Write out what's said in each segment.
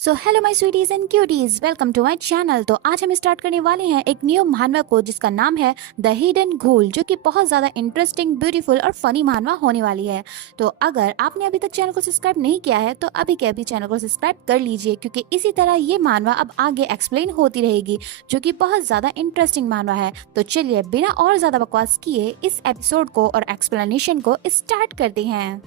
So hello my sweeties and cuties, welcome to my channel. तो आज हम start करने वाले हैं एक न्यू मानवा को जिसका नाम है द हिडन घोल, जो कि बहुत ज़्यादा इंटरेस्टिंग, ब्यूटीफुल और फनी मानवा होने वाली है। तो अगर आपने अभी तक चैनल को सब्सक्राइब नहीं किया है तो अभी के अभी चैनल को सब्सक्राइब कर लीजिए, क्योंकि इसी तरह ये मानवा अब आगे एक्सप्लेन होती रहेगी, जो कि बहुत ज़्यादा इंटरेस्टिंग मानवा है। तो चलिए बिना और ज़्यादा बकवास किए इस एपिसोड को और एक्सप्लेनेशन को स्टार्ट करते हैं।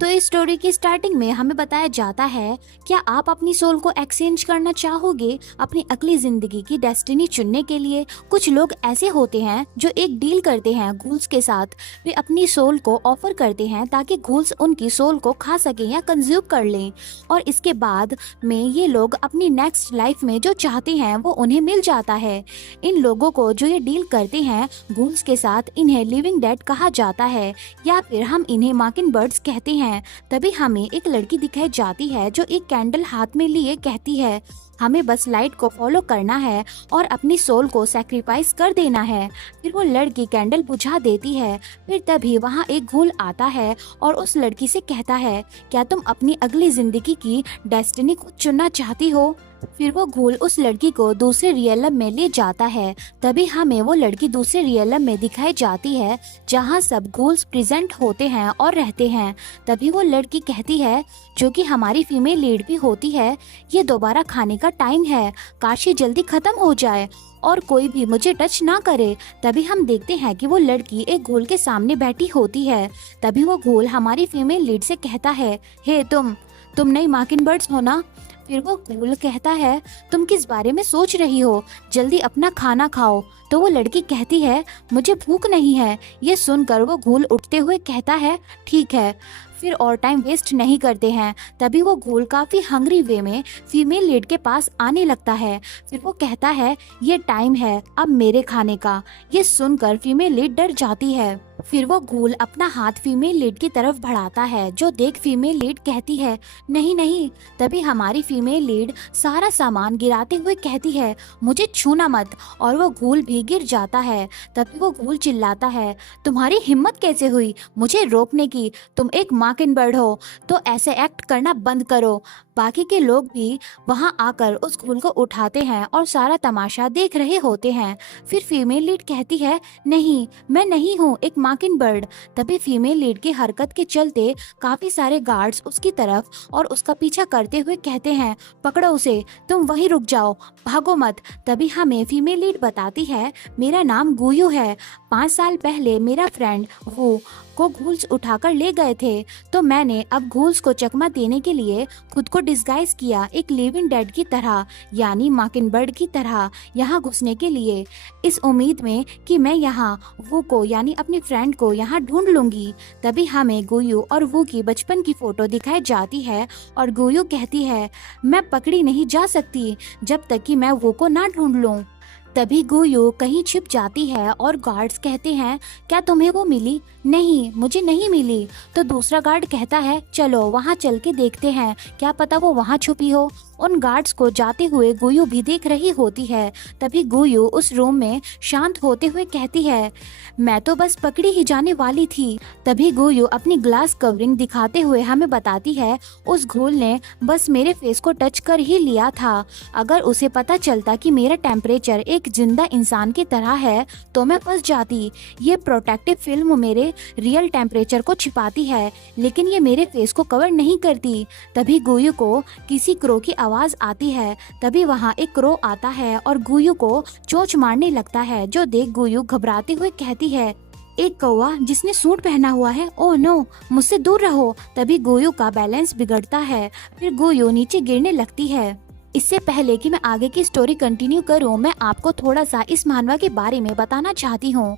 तो इस स्टोरी की स्टार्टिंग में हमें बताया जाता है, क्या आप अपनी सोल को एक्सचेंज करना चाहोगे अपनी अगली जिंदगी की डेस्टिनी चुनने के लिए? कुछ लोग ऐसे होते हैं जो एक डील करते हैं घूल्स के साथ। वे अपनी सोल को ऑफर करते हैं ताकि घूल्स उनकी सोल को खा सकें या कंज्यूम कर लें, और इसके बाद में ये लोग अपनी नेक्स्ट लाइफ में जो चाहते हैं वो उन्हें मिल जाता है। इन लोगों को जो ये डील करते हैं घूल्स के साथ, इन्हें लिविंग डेड कहा जाता है, या फिर हम इन्हें मॉकिंग बर्ड्स कहते हैं। तभी हमें एक लड़की दिखाई जाती है जो एक कैंडल हाथ में लिए कहती है, हमें बस लाइट को फॉलो करना है और अपनी सोल को सैक्रिफाइस कर देना है। फिर वो लड़की कैंडल बुझा देती है। फिर तभी वहाँ एक घोल आता है और उस लड़की से कहता है, क्या तुम अपनी अगली जिंदगी की डेस्टिनी को चुनना चाहती हो? फिर वो घोल उस लड़की को दूसरे रियलम में ले जाता है। तभी हमें वो लड़की दूसरे रियलम में दिखाई जाती है जहाँ सब घोल्स प्रेजेंट होते हैं और रहते हैं। तभी वो लड़की कहती है, जो कि हमारी फीमेल लीड भी होती है, ये दोबारा खाने का टाइम है, काश ये जल्दी खत्म हो जाए और कोई भी मुझे टच ना करे। तभी हम देखते हैं कि वो लड़की एक घोल के सामने बैठी होती है। तभी वो घोल हमारी फीमेल लीड से कहता है, हे तुम नई मॉकिंग बर्ड्स हो ना? फिर वो घोल कहता है, तुम किस बारे में सोच रही हो, जल्दी अपना खाना खाओ। तो वो लड़की कहती है, मुझे भूख नहीं है। ये सुनकर वो घोल उठते हुए कहता है, ठीक है, फिर और टाइम वेस्ट नहीं करते हैं। तभी वो घोल काफी हंग्री वे में फीमेल लीड के पास आने लगता है। फिर वो कहता है, ये टाइम है अब मेरे खाने का। ये सुनकर फीमेल लीड डर जाती है। फिर वो घोल अपना हाथ फीमेल लीड की तरफ बढ़ाता है, जो देख फीमेल लीड कहती है, नहीं नहीं। तभी हमारी फीमेल लीड सारा सामान गिराते हुए कहती है, मुझे छूना मत, और वो घोल भी गिर जाता है। तभी वो घोल चिल्लाता है, तुम्हारी हिम्मत कैसे हुई मुझे रोकने की? तुम एक मॉकिंग बर्ड हो, तो ऐसे एक्ट करना बंद करो। बाकी के लोग भी वहां आकर उस घोल को उठाते हैं और सारा तमाशा देख रहे होते हैं। फिर फीमेल लीड कहती है, नहीं, मैं नहीं हूँ एक मॉकिंग बर्ड। तभी फीमेल लीड की हरकत के चलते काफी सारे गार्ड्स उसकी तरफ और उसका पीछा करते हुए कहते हैं, पकड़ो उसे, तुम वहीं रुक जाओ, भागो मत। तभी हमें फीमेल लीड बताती है, मेरा नाम गुयू है। 5 साल पहले मेरा फ्रेंड वो को घूल्स उठाकर ले गए थे, तो मैंने अब घूल्स को चकमा देने के लिए खुद को डिस्गाइज किया एक लिविंग डेड की तरह, यानी मॉकिंग बर्ड की तरह, यहाँ घुसने के लिए, इस उम्मीद में कि मैं यहाँ वो को यानी अपनी फ्रेंड को यहाँ ढूंढ लूंगी। तभी हमें गुयू और वो की बचपन की फोटो दिखाई जाती है और गुयू कहती है, मैं पकड़ी नहीं जा सकती जब तक कि मैं वो को ना ढूंढ लूं। तभी गुयू कहीं छिप जाती है और गार्ड्स कहते हैं, क्या तुम्हें वो मिली? नहीं, मुझे नहीं मिली। तो दूसरा गार्ड कहता है, चलो वहाँ चल के देखते हैं, क्या पता वो वहाँ छुपी हो। उन गार्ड्स को जाते हुए गुयू भी देख रही होती है। तभी गुयू उस रूम में शांत होते हुए कहती है, मैं तो बस पकड़ी ही जाने वाली थी। तभी गुयू अपनी ग्लास कवरिंग दिखाते हुए हमें बताती है, उस घोल ने बस मेरे फेस को टच कर ही लिया था। अगर उसे पता चलता कि मेरा टेम्परेचर एक जिंदा इंसान की तरह है तो मैं फंस जाती। ये प्रोटेक्टिव फिल्म मेरे रियल टेम्परेचर को छिपाती है, लेकिन ये मेरे फेस को कवर नहीं करती। तभी गुयू को किसी क्रो की आवाज आती है। तभी वहाँ एक क्रो आता है और गुयू को चोंच मारने लगता है, जो देख गुयू घबराते हुए कहती है, एक कौवा जिसने सूट पहना हुआ है, ओह नो, मुझसे दूर रहो। तभी गुयू का बैलेंस बिगड़ता है। फिर गुयू नीचे गिरने लगती है। इससे पहले कि मैं आगे की स्टोरी कंटिन्यू करूं, मैं आपको थोड़ा सा इस मानवा के बारे में बताना चाहती हूँ।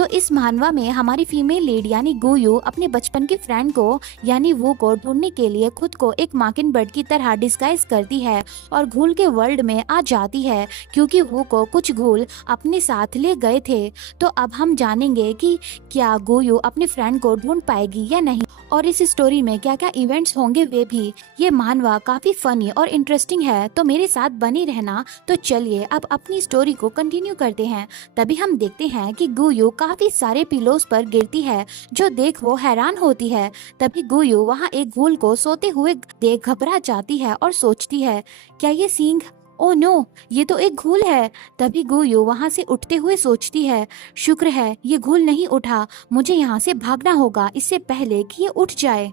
तो इस मानवा में हमारी फीमेल लीड यानी गुयू अपने बचपन के फ्रेंड को यानी वू को ढूंढने के लिए खुद को एक माकिन बर्ड की तरह डिस्गाइज करती है और घूल के वर्ल्ड में आ जाती है, क्योंकि वू को कुछ घूल अपने साथ ले गए थे। तो अब हम जानेंगे कि क्या गुयू अपने फ्रेंड को ढूंढ पाएगी या नहीं, और इस स्टोरी में क्या क्या इवेंट्स होंगे वे भी। ये मानवा काफी फनी और इंटरेस्टिंग है, तो मेरे साथ बनी रहना। तो चलिए अब अपनी स्टोरी को कंटिन्यू करते हैं। तभी हम देखते हैं कि गुयू काफी सारे पिलोस पर गिरती है, जो देख वो हैरान होती है। तभी गुयू वहाँ एक घूल को सोते हुए देख घबरा जाती है और सोचती है, क्या ये सींग, ओ नो, ये तो एक घूल है। तभी गुयू वहाँ से उठते हुए सोचती है, शुक्र है ये घूल नहीं उठा, मुझे यहाँ से भागना होगा इससे पहले कि ये उठ जाए।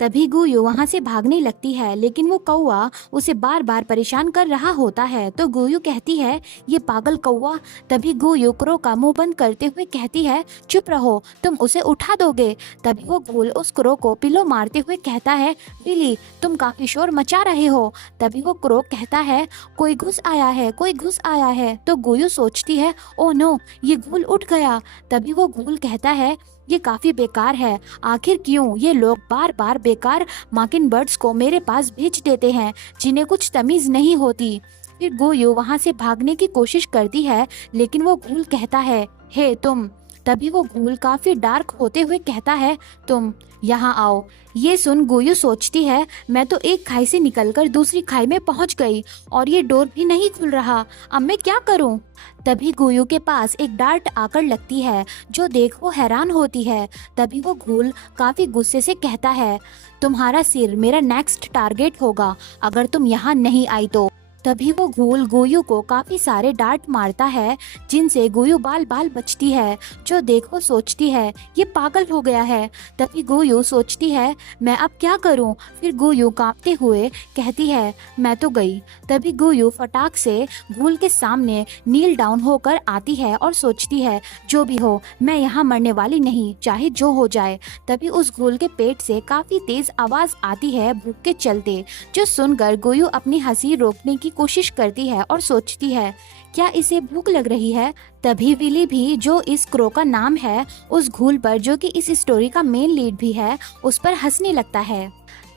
तभी गुयू वहाँ से भागने लगती है, लेकिन वो कौवा उसे बार बार परेशान कर रहा होता है। तो गुयू कहती है, ये पागल कौवा। तभी गुयू क्रो का मुंह बंद करते हुए कहती है, चुप रहो, तुम उसे उठा दोगे। तभी वो घूल उस क्रो को पिलो मारते हुए कहता है, बिली तुम काफी शोर मचा रहे हो। तभी वो क्रो कहता है, कोई घुस आया है, कोई घुस आया है। तो गुयू सोचती है, ओ नो, ये घूल उठ गया। तभी वो घूल कहता है, ये काफी बेकार है, आखिर क्यों ये लोग बार बार बेकार माकिन बर्ड्स को मेरे पास भेज देते हैं, जिन्हें कुछ तमीज नहीं होती। फिर गुयू वहाँ से भागने की कोशिश करती है, लेकिन वो घूल कहता है, हे तुम। तभी वो घूल काफी डार्क होते हुए कहता है, तुम यहाँ आओ। ये सुन गुयू सोचती है, मैं तो एक खाई से निकलकर दूसरी खाई में पहुँच गई और ये डोर भी नहीं खुल रहा, अब मैं क्या करूँ। तभी गुयू के पास एक डार्ट आकर लगती है, जो देख वो हैरान होती है। तभी वो घूल काफी गुस्से से कहता है, तुम्हारा सिर मेरा नेक्स्ट टारगेट होगा अगर तुम यहाँ नहीं आई तो। तभी वो घूल गुयू को काफी सारे डांट मारता है, जिनसे गुयू बाल बाल बचती है, जो देख वो सोचती है ये पागल हो गया है। तभी गुयू सोचती है, मैं अब क्या करूं। फिर गुयू कांपते हुए कहती है, मैं तो गई। तभी गुयू फटाक से घूल के सामने नील डाउन होकर आती है और सोचती है, जो भी हो मैं यहाँ मरने वाली नहीं, चाहे जो हो जाए। तभी उस घूल के पेट से काफी तेज आवाज आती है भूख के चलते, जो सुनकर गुयू अपनी हंसी रोकने की कोशिश करती है और सोचती है, क्या इसे भूख लग रही है। तभी विली भी, जो इस क्रो का नाम है, उस घूल पर, जो कि इस स्टोरी का मेन लीड भी है, उस पर हंसने लगता है।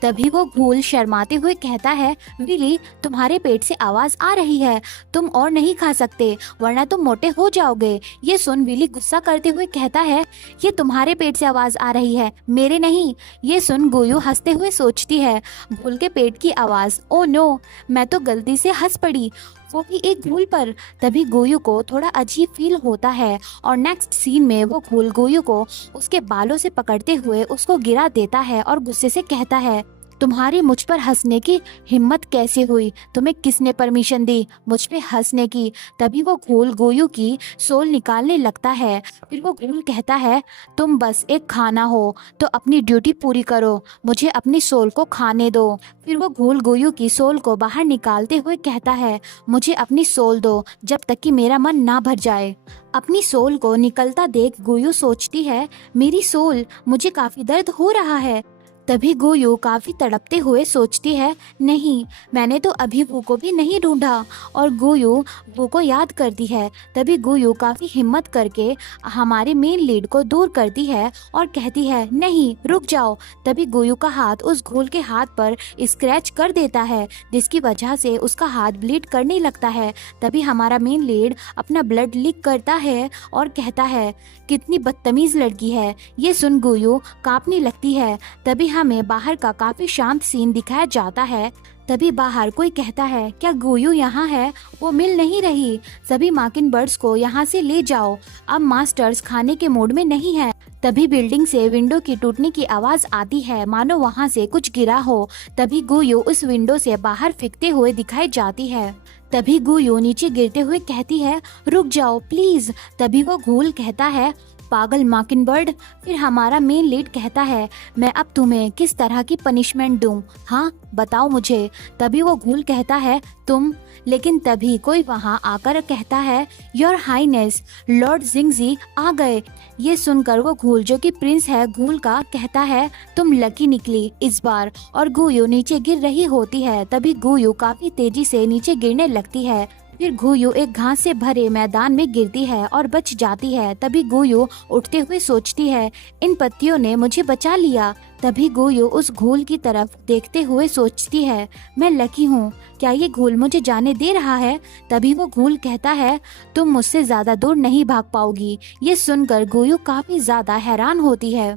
तभी वो घूल शर्माते हुए कहता है, विली तुम्हारे पेट से आवाज आ रही है, तुम और नहीं खा सकते वरना तुम मोटे हो जाओगे। ये सुन विली गुस्सा करते हुए कहता है, ये तुम्हारे पेट से आवाज आ रही है, मेरे नहीं। ये सुन गुयू हंसते हुए सोचती है, घूल के पेट की आवाज, ओ नो, मैं तो गलती से हंस पड़ी, वो भी एक घूल पर। तभी गुयू को थोड़ा अजीब फील होता है और नेक्स्ट सीन में वो घूल गुयू को उसके बालों से पकड़ते हुए उसको गिरा देता है और गुस्से से कहता है, तुम्हारी मुझ पर हंसने की हिम्मत कैसे हुई, तुम्हें किसने परमिशन दी मुझ पे हंसने की। तभी वो घूल गुयू की सोल निकालने लगता है। फिर वो घूल कहता है, तुम बस एक खाना हो तो अपनी ड्यूटी पूरी करो, मुझे अपनी सोल को खाने दो। फिर वो घूल गुयू की सोल को बाहर निकालते हुए कहता है, मुझे अपनी सोल दो जब तक कि मेरा मन ना भर जाए। अपनी सोल को निकलता देख गुयू सोचती है, मेरी सोल, मुझे काफी दर्द हो रहा है। तभी गुयू काफी तड़पते हुए सोचती है, नहीं, मैंने तो अभी वो को भी नहीं ढूंढा। और गुयू वो को याद करती है। तभी गुयू काफी हिम्मत करके हमारे मेन लीड को दूर करती है और कहती है, नहीं रुक जाओ। तभी गुयू का हाथ उस घूल के हाथ पर स्क्रैच कर देता है, जिसकी वजह से उसका हाथ ब्लीड करने लगता है। तभी हमारा मेन लीड अपना ब्लड लीक करता है और कहता है, कितनी बदतमीज लड़की है। ये सुन गुयू कांपने लगती है। तभी हमें बाहर का काफी शांत सीन दिखाया जाता है। तभी बाहर कोई कहता है, क्या गुयू यहाँ है, वो मिल नहीं रही, सभी माकिन बर्ड्स को यहाँ से ले जाओ, अब मास्टर्स खाने के मूड में नहीं है। तभी बिल्डिंग से विंडो की टूटने की आवाज आती है, मानो वहाँ से कुछ गिरा हो। तभी गुयू उस विंडो से बाहर फेंकते हुए दिखाई जाती है। तभी गुयू नीचे गिरते हुए कहती है, रुक जाओ प्लीज। तभी वो घूल कहता है, पागल माकिन बर्ड। फिर हमारा मेन लीड कहता है, मैं अब तुम्हें किस तरह की पनिशमेंट दूं, हाँ बताओ मुझे। तभी वो घूल कहता है, तुम। लेकिन तभी कोई वहाँ आकर कहता है, योर हाईनेस, लॉर्ड जिंगजी आ गए। ये सुनकर वो घूल, जो कि प्रिंस है घूल का, कहता है, तुम लकी निकली इस बार। और गुयू नीचे गिर रही होती है। तभी गुयू काफी तेजी से नीचे गिरने लगती है। फिर गुयू एक घास से भरे मैदान में गिरती है और बच जाती है। तभी गुयू उठते हुए सोचती है, इन पत्तियों ने मुझे बचा लिया। तभी गुयू उस घूल की तरफ देखते हुए सोचती है, मैं लकी हूँ, क्या ये घूल मुझे जाने दे रहा है? तभी वो घूल कहता है, तुम मुझसे ज्यादा दूर नहीं भाग पाओगी। ये सुनकर गुयू काफी ज्यादा हैरान होती है।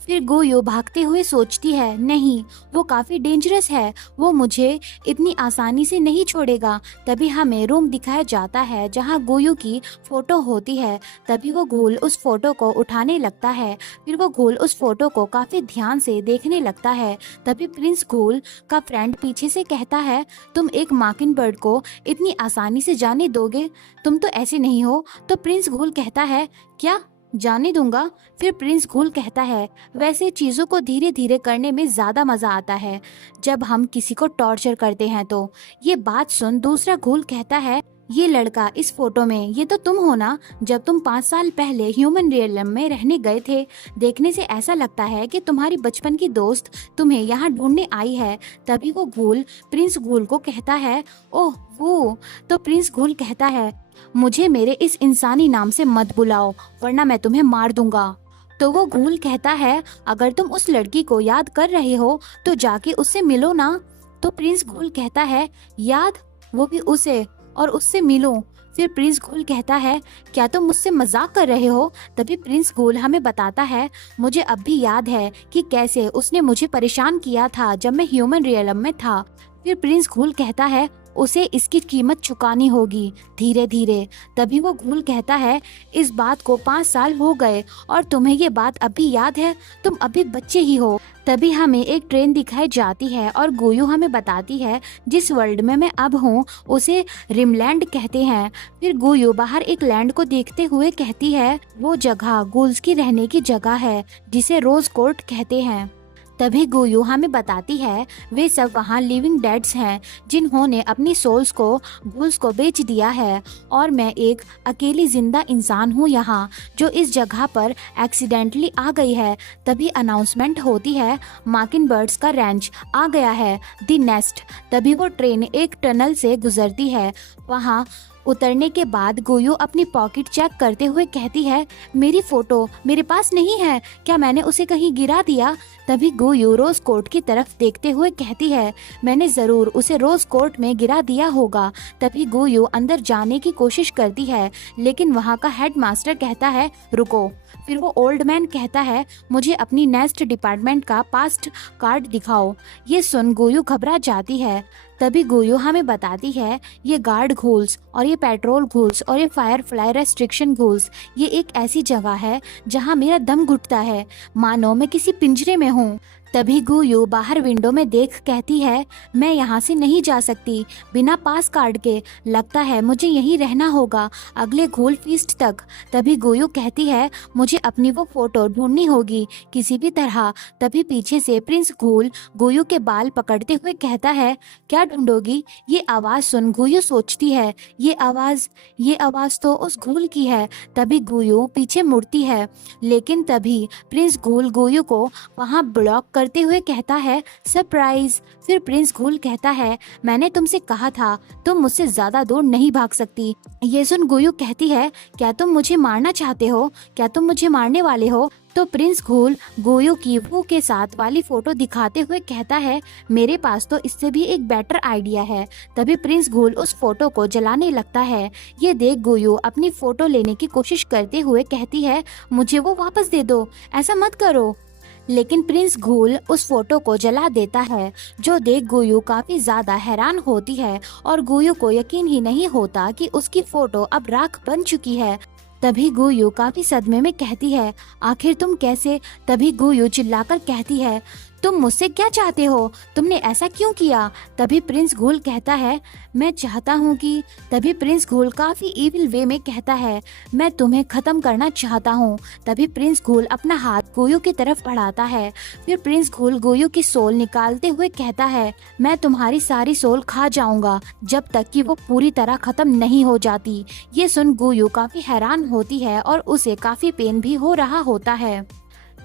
फिर गुयू भागते हुए सोचती है, नहीं, वो काफी डेंजरस है, वो मुझे इतनी आसानी से नहीं छोड़ेगा। तभी हमें रूम दिखाया जाता है जहाँ गुयू की फोटो होती है। तभी वो घूल उस फोटो को उठाने लगता है। फिर वो घूल उस फोटो को काफी ध्यान से देखने लगता है। तभी प्रिंस घूल का फ्रेंड पीछे से कहता है, तुम एक मॉकिंगबर्ड को इतनी आसानी से जाने दोगे? तुम तो ऐसे नहीं हो। तो प्रिंस घूल कहता है, क्या जाने दूंगा? फिर प्रिंस घूल कहता है, वैसे चीजों को धीरे धीरे करने में ज्यादा मजा आता है जब हम किसी को टॉर्चर करते हैं तो। ये बात सुन दूसरा घूल कहता है, ये लड़का इस फोटो में, ये तो तुम हो ना, जब तुम 5 साल पहले ह्यूमन रियलम में रहने गए थे। देखने से ऐसा लगता है कि तुम्हारी बचपन की दोस्त तुम्हें यहाँ ढूंढने आई है। तभी वो घूल प्रिंस घूल को कहता है, ओह वो। तो प्रिंस घूल कहता है, मुझे मेरे इस इंसानी नाम से मत बुलाओ, वरना मैं तुम्हें मार दूंगा। तो वो घूल कहता है, अगर तुम उस लड़की को याद कर रहे हो तो जाके उससे मिलो ना। तो प्रिंस घूल कहता है, याद, वो भी उसे, और उससे मिलो। फिर प्रिंस घूल कहता है, क्या तुम मुझसे मजाक कर रहे हो? तभी प्रिंस घूल हमें बताता है, मुझे अब भी याद है कि कैसे उसने मुझे परेशान किया था जब मैं ह्यूमन रियलम में था। फिर प्रिंस घूल कहता है, उसे इसकी कीमत चुकानी होगी धीरे धीरे। तभी वो घूल कहता है, इस बात को 5 साल हो गए और तुम्हें ये बात अभी याद है? तुम अभी बच्चे ही हो। तभी हमें एक ट्रेन दिखाई जाती है और गुयू हमें बताती है, जिस वर्ल्ड में मैं अब हूँ उसे रिमलैंड कहते हैं। फिर गुयू बाहर एक लैंड को देखते हुए कहती है, वो जगह गूल्स की रहने की जगह है जिसे रोज कोर्ट कहते हैं। तभी गुयू हमें बताती है, वे सब वहाँ लिविंग डेड्स हैं जिन्होंने अपनी सोल्स को गूल्स को बेच दिया है, और मैं एक अकेली जिंदा इंसान हूँ यहाँ जो इस जगह पर एक्सीडेंटली आ गई है। तभी अनाउंसमेंट होती है, मॉकिंगबर्ड्स का रैंच आ गया है, द नेस्ट। तभी वो ट्रेन एक टनल से गुजरती है। वहाँ उतरने के बाद गुयू अपनी पॉकेट चेक करते हुए कहती है, मेरी फोटो मेरे पास नहीं है, क्या मैंने उसे कहीं गिरा दिया? तभी गुयू रोज कोर्ट की तरफ देखते हुए कहती है, मैंने जरूर उसे रोज कोर्ट में गिरा दिया होगा। तभी गुयू अंदर जाने की कोशिश करती है, लेकिन वहाँ का हेडमास्टर कहता है, रुको। फिर वो ओल्ड मैन कहता है, मुझे अपनी नेस्ट डिपार्टमेंट का पास्ट कार्ड दिखाओ। ये सुन गुयू घबरा जाती है। तभी गुयू हमें बताती है, ये गार्ड घूल्स और ये पेट्रोल घूल्स और ये फायरफ्लाई रेस्ट्रिक्शन घूल्स, ये एक ऐसी जगह है जहाँ मेरा दम घुटता है, मानो मैं किसी पिंजरे में हूँ। तभी गुयू बाहर विंडो में देख कहती है, मैं यहाँ से नहीं जा सकती बिना पास कार्ड के, लगता है मुझे यहीं रहना होगा अगले घूल फीस्ट तक। तभी गुयू कहती है, मुझे अपनी वो फोटो ढूंढनी होगी किसी भी तरह। तभी पीछे से प्रिंस घूल गुयू के बाल पकड़ते हुए कहता है, क्या ढूंढोगी? ये आवाज सुन गुयू सोचती है, ये आवाज तो उस घूल की है। तभी गुयू पीछे मुड़ती है, लेकिन तभी प्रिंस घूल गुयू को वहाँ ब्लॉक करते हुए कहता है, सरप्राइज। फिर प्रिंस घूल कहता है, मैंने तुमसे कहा था तुम मुझसे ज्यादा दूर नहीं भाग सकती। ये सुन गुयू कहती है, क्या तुम मुझे मारना चाहते हो? क्या तुम मुझे मारने वाले हो? तो प्रिंस घूल गुयू की वो के साथ वाली फोटो दिखाते हुए कहता है, मेरे पास तो इससे भी एक बेटर आइडिया है। तभी प्रिंस घूल उस फोटो को जलाने लगता है। ये देख गुयू अपनी फोटो लेने की कोशिश करते हुए कहती है, मुझे वो वापस दे दो, ऐसा मत करो। लेकिन प्रिंस घूल उस फोटो को जला देता है, जो देख गुयू काफी ज्यादा हैरान होती है और गुयू को यकीन ही नहीं होता कि उसकी फोटो अब राख बन चुकी है। तभी गुयू काफी सदमे में कहती है, आखिर तुम कैसे? तभी गुयू चिल्लाकर कहती है, तुम मुझसे क्या चाहते हो? तुमने ऐसा क्यों किया? तभी प्रिंस घूल कहता है, मैं चाहता हूँ कि। तभी प्रिंस घूल काफी इविल वे में कहता है, मैं तुम्हें खत्म करना चाहता हूँ। तभी प्रिंस घूल अपना हाथ गुयू की तरफ बढ़ाता है। फिर प्रिंस घूल गुयू की सोल निकालते हुए कहता है, मैं तुम्हारी सारी सोल खा जाऊंगा जब तक कि वो पूरी तरह खत्म नहीं हो जाती। ये सुन गुयू काफी हैरान होती है और उसे काफी पेन भी हो रहा होता है।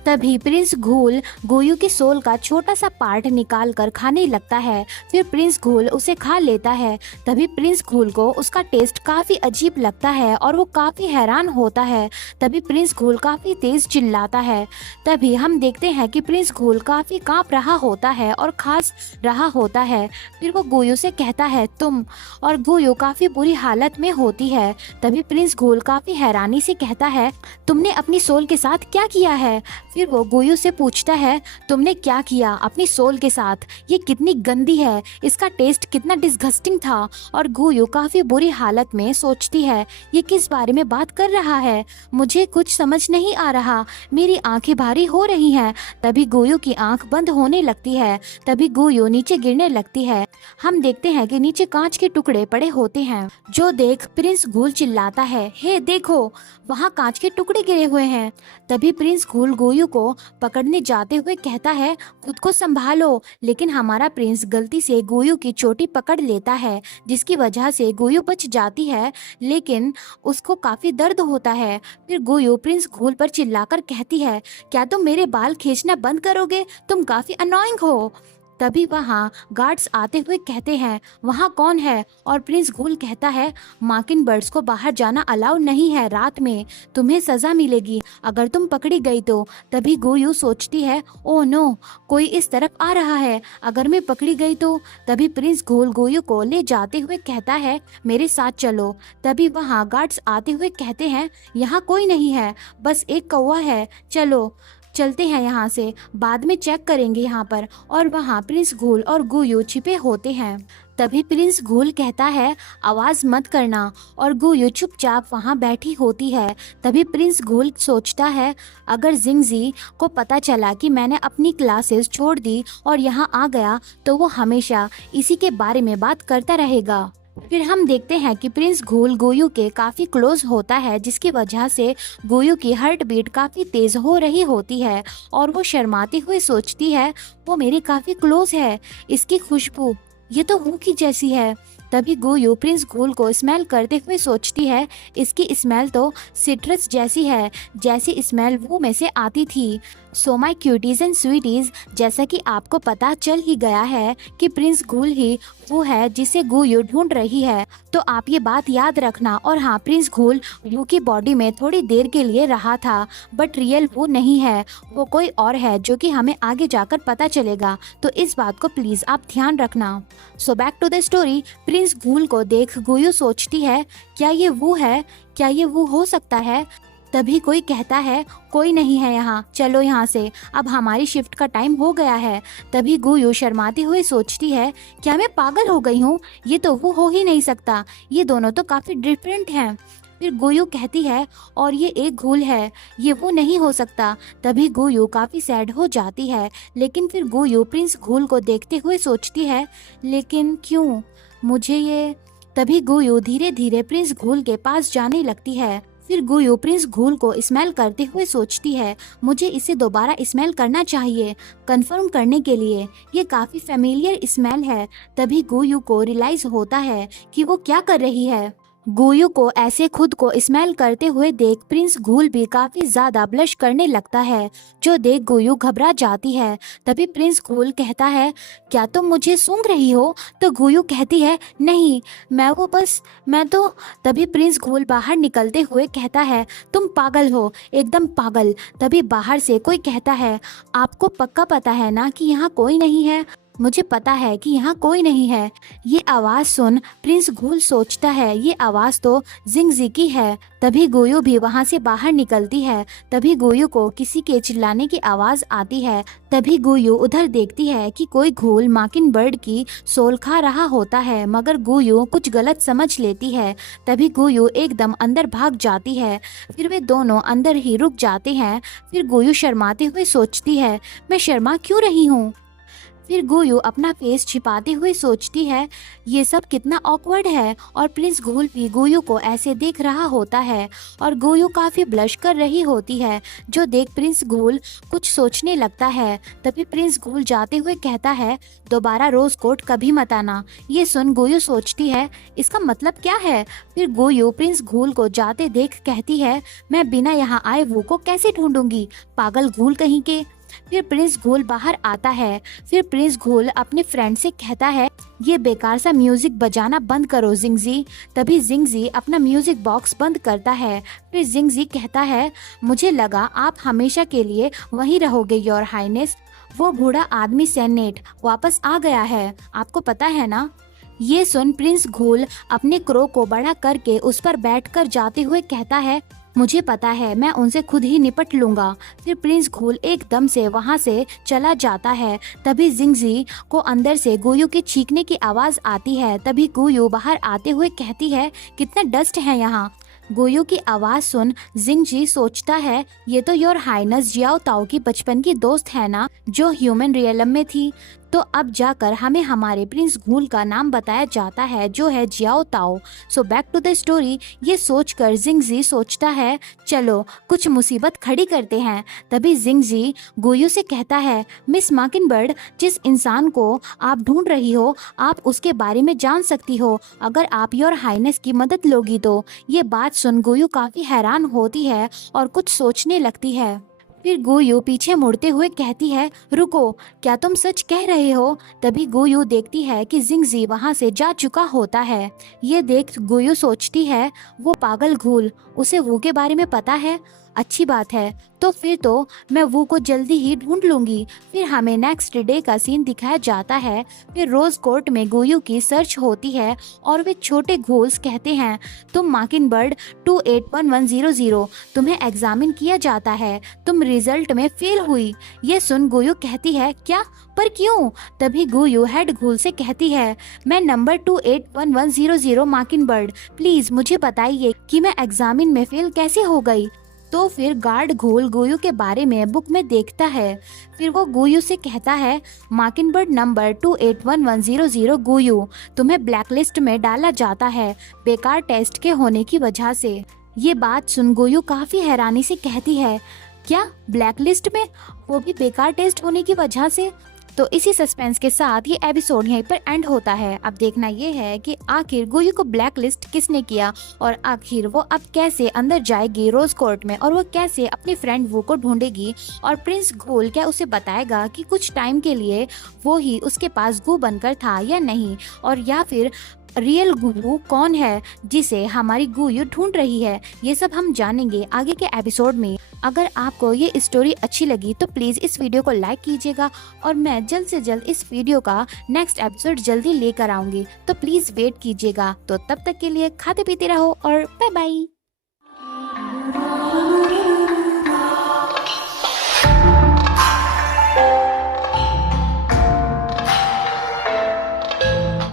तभी प्रिंस घोल गोयू की सोल का छोटा सा पार्ट निकाल कर खाने लगता है। फिर प्रिंस घोल उसे खा लेता है। तभी प्रिंस घोल को उसका टेस्ट काफी अजीब लगता है और वो काफी हैरान होता है। तभी प्रिंस घोल काफी तेज चिल्लाता है। तभी हम देखते हैं कि प्रिंस घोल काफी कांप रहा होता है और खांस रहा होता है। फिर वो गोयू से कहता है तुम, और गोयू काफी बुरी हालत में होती है। तभी प्रिंस घोल काफी हैरानी से कहता है तुमने अपनी सोल के साथ क्या किया है। फिर वो गोयू से पूछता है तुमने क्या किया अपनी सोल के साथ, ये कितनी गंदी है, इसका टेस्ट कितना डिस्गस्टिंग था। और गोयू काफी बुरी हालत में सोचती है ये किस बारे में बात कर रहा है, मुझे कुछ समझ नहीं आ रहा, मेरी आंखें भारी हो रही हैं। तभी गोयू की आंख बंद होने लगती है। तभी गोयू नीचे गिरने लगती है। हम देखते हैं कि नीचे कांच के टुकड़े पड़े होते हैं, जो देख प्रिंस घोल चिल्लाता है हे देखो, वहाँ कांच के टुकड़े गिरे हुए हैं। तभी प्रिंस घोल गोयू को पकड़ने जाते हुए कहता है खुद को संभालो, लेकिन हमारा प्रिंस गलती से गोयू की चोटी पकड़ लेता है, जिसकी वजह से गोयू बच जाती है, लेकिन उसको काफी दर्द होता है। फिर गोयू प्रिंस घोल पर चिल्लाकर कहती है क्या तुम मेरे बाल खींचना बंद करोगे, तुम काफी अनोइंग हो। तभी वहाँ गार्ड्स आते हुए कहते हैं वहाँ कौन है, और प्रिंस घोल कहता है मार्किन बर्ड्स को बाहर जाना अलाउ नहीं है, रात में तुम्हें सजा मिलेगी अगर तुम पकड़ी गई तो। तभी गोयू सोचती है ओह नो, कोई इस तरफ आ रहा है, अगर मैं पकड़ी गई तो। तभी प्रिंस घोल गोयू को ले जाते हुए कहता है मेरे साथ चलो। तभी वहाँ गार्ड्स आते हुए कहते हैं यहाँ कोई नहीं है, बस एक कौवा है, चलो चलते हैं यहाँ से, बाद में चेक करेंगे यहाँ पर। और वहाँ प्रिंस घोल और गोयू छिपे होते हैं। तभी प्रिंस घोल कहता है आवाज मत करना, और गोयू चुपचाप वहाँ बैठी होती है। तभी प्रिंस घोल सोचता है अगर जिंगजी को पता चला कि मैंने अपनी क्लासेस छोड़ दी और यहाँ आ गया तो वो हमेशा इसी के बारे में बात करता रहेगा। फिर हम देखते हैं कि प्रिंस घोल गोयू के काफी क्लोज होता है, जिसकी वजह से गोयू की हार्ट बीट काफी तेज हो रही होती है और वो शर्माती हुई सोचती है वो मेरे काफी क्लोज है, इसकी खुशबू ये तो हूँ की जैसी है। तभी गोयू प्रिंस घोल को स्मेल करते हुए सोचती है इसकी स्मेल तो सिट्रस जैसी है, जैसी स्मेल वो में से आती थी। सो माय क्यूटीज एंड स्वीटीज, जैसा कि आपको पता चल ही गया है कि प्रिंस घोल ही वो है जिसे गोयू ढूंढ रही है, तो आप ये बात याद रखना। और हाँ, प्रिंस घोल वो की बॉडी में थोड़ी देर के लिए रहा था, बट रियल वो नहीं है, वो कोई और है जो कि हमें आगे जाकर पता चलेगा, तो इस बात को प्लीज आप ध्यान रखना। So back to the story. Prince घोल को देख गोयू सोचती है क्या ये वो है, क्या ये वो हो सकता है। तभी कोई कहता है कोई नहीं है यहाँ, चलो यहाँ से, अब हमारी शिफ्ट का टाइम हो गया है। तभी गोयू शर्माती हुई सोचती है क्या मैं पागल हो गई हूँ, ये तो वो हो ही नहीं सकता, ये दोनों तो काफी डिफरेंट हैं। फिर गोयू कहती है और ये एक घोल है, ये वो नहीं हो सकता। तभी गोयू काफी सैड हो जाती है, लेकिन फिर गोयू प्रिंस घोल को देखते हुए सोचती है लेकिन क्यों मुझे ये। तभी गोयू धीरे धीरे प्रिंस घोल के पास जाने लगती है। फिर गोयू प्रिंस घोल को स्मेल करते हुए सोचती है मुझे इसे दोबारा स्मेल करना चाहिए, कंफर्म करने के लिए, ये काफी फेमिलियर स्मेल है। तभी गोयू को रियलाइज होता है कि वो क्या कर रही है। गोयू को ऐसे खुद को स्मेल करते हुए देख प्रिंस घोल भी काफी ज्यादा ब्लश करने लगता है, जो देख गोयू घबरा जाती है। तभी प्रिंस घोल कहता है क्या तुम मुझे सूंघ रही हो, तो गोयू कहती है नहीं, मैं तो। तभी प्रिंस घोल बाहर निकलते हुए कहता है तुम पागल हो, एकदम पागल। तभी बाहर से कोई कहता है आपको पक्का पता है ना कि यहाँ कोई नहीं है। मुझे पता है कि यहाँ कोई नहीं है। ये आवाज सुन प्रिंस घोल सोचता है ये आवाज तो जिंगजी की है। तभी गोयू भी वहाँ से बाहर निकलती है। तभी गोयू को किसी के चिल्लाने की आवाज आती है। तभी गोयू उधर देखती है कि कोई घोल मार्किन बर्ड की सोल खा रहा होता है, मगर गोयू कुछ गलत समझ लेती है। तभी गोयू एकदम अंदर भाग जाती है। फिर वे दोनों अंदर ही रुक जाते हैं। फिर गोयू शर्माते हुए सोचती है मैं शर्मा क्यों रही हूँ। फिर गोयू अपना फेस छिपाते हुए सोचती है ये सब कितना ऑकवर्ड है, और प्रिंस घोल भी गोयू को ऐसे देख रहा होता है और गोयू काफी ब्लश कर रही होती है, जो देख प्रिंस घोल कुछ सोचने लगता है। तभी प्रिंस घोल जाते हुए कहता है दोबारा रोज कोट कभी मत आना। ये सुन गोयू सोचती है इसका मतलब क्या है। फिर गोयू प्रिंस घोल को जाते देख कहती है मैं बिना यहाँ आए वो को कैसे ढूंढूंगी, पागल घोल कहीं के। फिर प्रिंस घोल बाहर आता है। फिर प्रिंस घोल अपने फ्रेंड से कहता है ये बेकार सा म्यूजिक बजाना बंद करो जिंगजी। तभी जिंगजी अपना म्यूजिक बॉक्स बंद करता है। फिर जिंगजी कहता है मुझे लगा आप हमेशा के लिए वहीं रहोगे योर हाइनेस। वो बूढ़ा आदमी सेनेट वापस आ गया है, आपको पता है ना। ये सुन प्रिंस घोल अपने क्रो को बड़ा करके उस पर बैठकर जाते हुए कहता है मुझे पता है मैं उनसे खुद ही निपट लूंगा। फिर प्रिंस घोल एकदम से वहां से चला जाता है। तभी जिंगजी को अंदर से गोयू के चीखने की आवाज आती है। तभी गोयू बाहर आते हुए कहती है कितना डस्ट है यहाँ। गोयू की आवाज सुन जिंगजी सोचता है ये तो योर हाइनेस जियाओ ताओ की बचपन की दोस्त है ना, जो ह्यूमन रियलम में थी। तो अब जाकर हमें हमारे प्रिंस घोल का नाम बताया जाता है जो है Jiao Tao. So back to the story. ये सोचकर जिंगजी सोचता है चलो कुछ मुसीबत खड़ी करते हैं। तभी जिंगजी गोयू से कहता है मिस मॉकिंगबर्ड, जिस इंसान को आप ढूंढ रही हो आप उसके बारे में जान सकती हो अगर आप योर हाइनेस की मदद लोगी तो। ये बात सुन गोयू काफी हैरान होती है और कुछ सोचने लगती है। फिर गोयू पीछे मुड़ते हुए कहती है रुको, क्या तुम सच कह रहे हो। तभी गोयू देखती है कि जिंगजी वहां से जा चुका होता है। ये देख गोयू सोचती है वो पागल घोल, उसे वो के बारे में पता है। अच्छी बात है, तो फिर तो मैं वो को जल्दी ही ढूंढ लूंगी। फिर हमें नेक्स्ट डे का सीन दिखाया जाता है। फिर रोज कोर्ट में गोयू की सर्च होती है और वे छोटे घोल्स कहते हैं तुम मॉकिंगबर्ड 281100, तुम्हें एग्जामिन किया जाता है, तुम रिजल्ट में फेल हुई। ये सुन गोयू कहती है क्या, पर क्यों। तभी गोयू हेड घोल से कहती है मैं नंबर 281100 मॉकिंगबर्ड, प्लीज मुझे बताइए कि मैं एग्जामिन में फेल कैसे हो गई। तो फिर गार्ड घोल गोयू के बारे में बुक में देखता है। फिर वो गोयू से कहता है मॉकिंगबर्ड नंबर 281100 गोयू, तुम्हें ब्लैकलिस्ट में डाला जाता है बेकार टेस्ट के होने की वजह से। ये बात सुन गोयू काफी हैरानी से कहती है क्या ब्लैकलिस्ट में, वो भी बेकार टेस्ट होने की वजह से। तो इसी सस्पेंस के साथ ये एपिसोड यहीं पर एंड होता है। अब देखना ये है कि आखिर गोयू को ब्लैक लिस्ट किसने किया और आखिर वो अब कैसे अंदर जाएगी रोज कोर्ट में, और वो कैसे अपनी फ्रेंड वो को ढूंढेगी, और प्रिंस घोल क्या उसे बताएगा कि कुछ टाइम के लिए वो ही उसके पास गू बनकर था या नहीं, और या फिर रियल गू कौन है जिसे हमारी गूयू ढूंढ रही है। ये सब हम जानेंगे आगे के एपिसोड में। अगर आपको ये स्टोरी अच्छी लगी तो प्लीज इस वीडियो को लाइक कीजिएगा, और मैं जल्द से जल्द इस वीडियो का नेक्स्ट एपिसोड जल्दी लेकर आऊंगी, तो प्लीज वेट कीजिएगा। तो तब तक के लिए खाते पीते रहो और बाय बाय।